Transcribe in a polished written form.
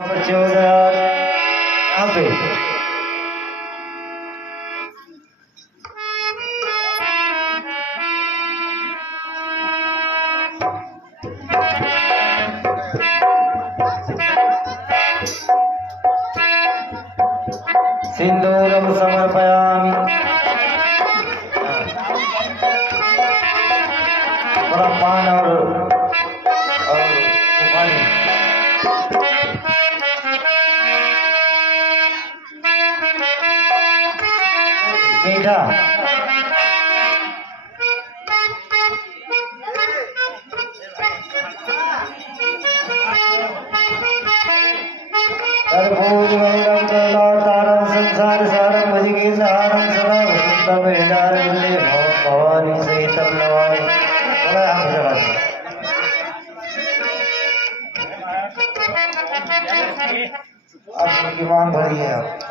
प्रचोदयात्। यहाँ पे सिंदूरम समर्पयामि। थोड़ा पान और सुपारी। मीठा कर्पूरगौरं करुणावतारं संसार सारं भुजगेन्द्रहारं सदा वसन्तं हृदयारविन्दे भवानी सहितं नमामि। थोड़ा यहाँ पे चला आप की मांग भरी है आप।